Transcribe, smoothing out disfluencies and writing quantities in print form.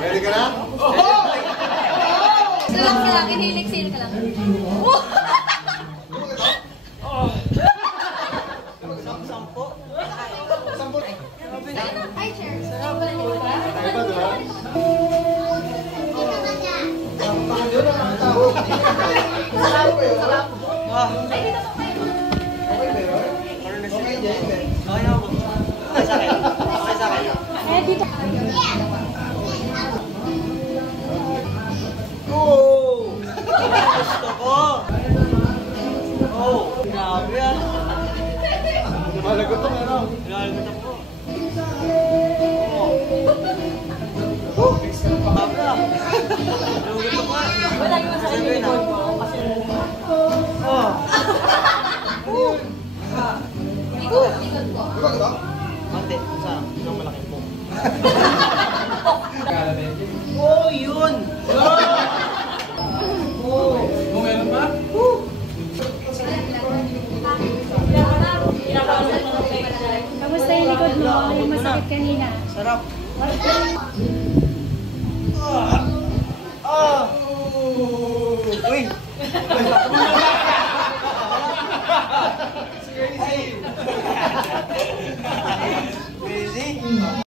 Ready ka na? Sulat ka lang, inhilexil ka lang. Hi, chair. Sarap. Iba, diba? Ay, dito po kayo. Okay sa akin. Okay sa akin. Eh, dito. Oh! Gusto ko! Oh! Grabe ah! Malagot to, ano? Nalagot ako. Oh! Grabe ah! Nalagot ako ah! Wala yung masakit yung likod mo. Kasi... Oh! Likod ko. Diba ka? Mante, sa isang malaking po. Oh, yun! Oh! Kung meron pa? Kamusta yung likod mo? Yung masakit kanina. Sarap! Ah! Ah! Uy!